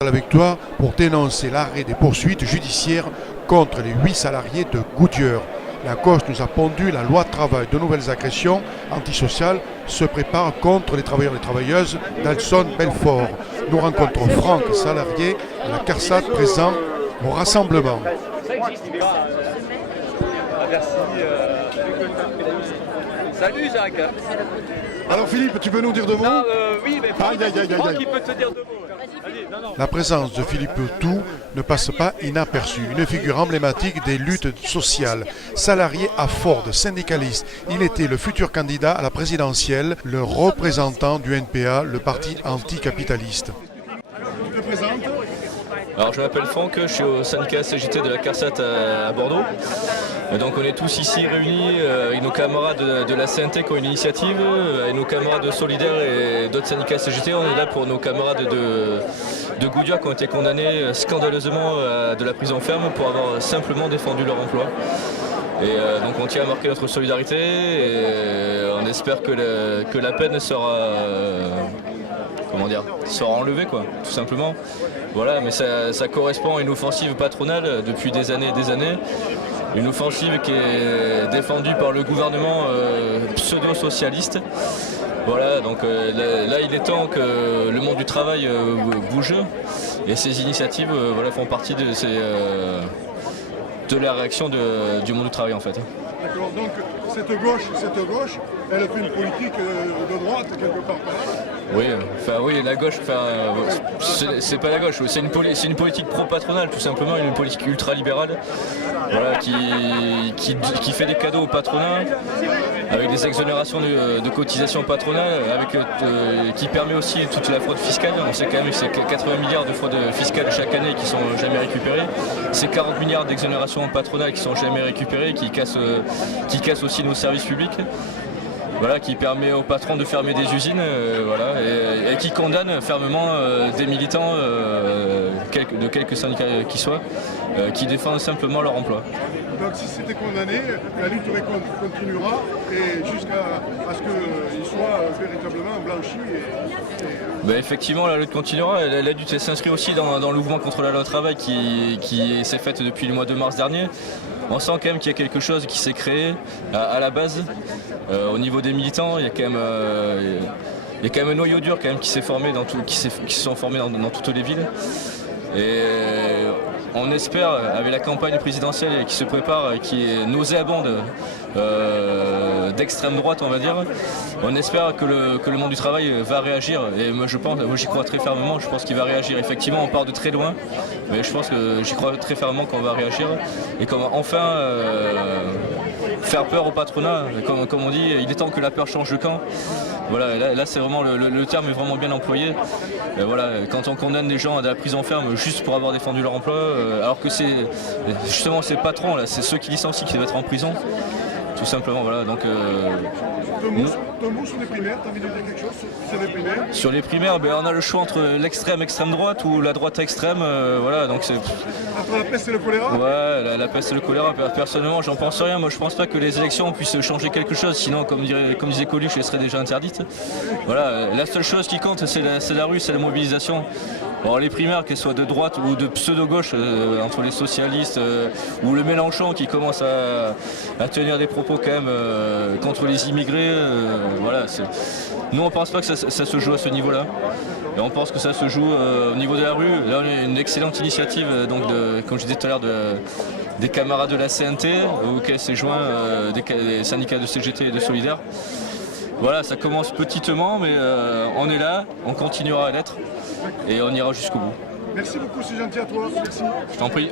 La victoire pour dénoncer l'arrêt des poursuites judiciaires contre les 8 salariés de Goodyear. La gauche nous a pondu la loi de travail. De nouvelles agressions antisociales se préparent contre les travailleurs et les travailleuses d'Alson-Belfort. Nous rencontrons Franck, salarié de la CARSAT, présent au rassemblement. Merci. Salut Jacques. Alors Philippe, tu peux nous dire deux mots? Oui, mais Franck, il peut te dire deux mots. La présence de Philippe Tout ne passe pas inaperçue. Une figure emblématique des luttes sociales. Salarié à Ford, syndicaliste, il était le futur candidat à la présidentielle, le représentant du NPA, le parti anticapitaliste. Tu te présentes? Alors je m'appelle Franck, je suis au syndicat CGT de la CARSAT à Bordeaux. Et donc on est tous ici réunis avec nos camarades de la CNT qui ont une initiative, et nos camarades de Solidaire et d'autres syndicats CGT. On est là pour nos camarades de Goodyear qui ont été condamnés scandaleusement à de la prison ferme pour avoir simplement défendu leur emploi. Et donc on tient à marquer notre solidarité et on espère que la peine sera enlevé, quoi, tout simplement. Voilà, mais ça correspond à une offensive patronale depuis des années et des années. Une offensive qui est défendue par le gouvernement pseudo-socialiste. Voilà, donc là il est temps que le monde du travail bouge et ces initiatives font partie de la réaction du monde du travail en fait. D'accord, donc cette gauche, elle fait une politique de droite quelque part par là. Oui, la gauche, c'est pas la gauche, c'est une politique pro-patronale tout simplement, une politique ultra-libérale, voilà, qui fait des cadeaux au patronat, avec des exonérations de cotisations patronales, qui permet aussi toute la fraude fiscale. On sait quand même que c'est 80 milliards de fraude fiscale chaque année qui sont jamais récupérées. C'est 40 milliards d'exonérations patronales qui sont jamais récupérées, qui cassent aussi nos services publics. Voilà, qui permet aux patrons de fermer des usines, et qui condamne fermement des militants de quelques syndicats qui soient, qui défendent simplement leur emploi. Donc si c'était condamné, la lutte continuera et jusqu'à ce qu'il soit véritablement blanchi. Effectivement, la lutte continuera. La lutte s'inscrit aussi dans le mouvement contre la loi travail qui s'est faite depuis le mois de mars dernier. On sent quand même qu'il y a quelque chose qui s'est créé à la base. Au niveau des militants, il y a quand même un noyau dur quand même qui s'est formé qui se sont formés dans toutes les villes. Et on espère, avec la campagne présidentielle qui se prépare et qui est nauséabonde d'extrême droite, on va dire, on espère que le monde du travail va réagir. Et moi j'y crois très fermement, je pense qu'il va réagir. Effectivement, on part de très loin, mais je pense que j'y crois très fermement qu'on va réagir et qu'on va enfin faire peur au patronat. Comme on dit, il est temps que la peur change de camp. Voilà, là c'est vraiment le terme est vraiment bien employé. Voilà, quand on condamne des gens à de la prison ferme juste pour avoir défendu leur emploi, alors que c'est justement ces patrons là, c'est ceux qui licencient qui doivent être en prison, tout simplement. Voilà, donc. Ton mot sur les primaires, t'as envie de dire quelque chose sur les primaires? Sur les primaires, on a le choix entre l'extrême droite ou la droite extrême. Voilà, donc c'est. Entre la peste et le choléra? Ouais, la peste et le choléra. Personnellement, j'en pense rien. Moi, je pense pas que les élections puissent changer quelque chose. Sinon, comme disait Coluche, elles seraient déjà interdites. Voilà, la seule chose qui compte, c'est la rue, c'est la mobilisation. Alors, les primaires, qu'elles soient de droite ou de pseudo-gauche, entre les socialistes ou le Mélenchon qui commence à tenir des propos quand même contre les immigrés, voilà. Nous, on pense pas que ça se joue à ce niveau-là. Et on pense que ça se joue au niveau de la rue. Là, on a une excellente initiative, comme je disais tout à l'heure, des camarades de la CNT, auxquels s'est joint des syndicats de CGT et de Solidaire. Voilà, ça commence petitement, mais on est là, on continuera à l'être et on ira jusqu'au bout. Merci beaucoup, c'est gentil à toi. Merci. Je t'en prie.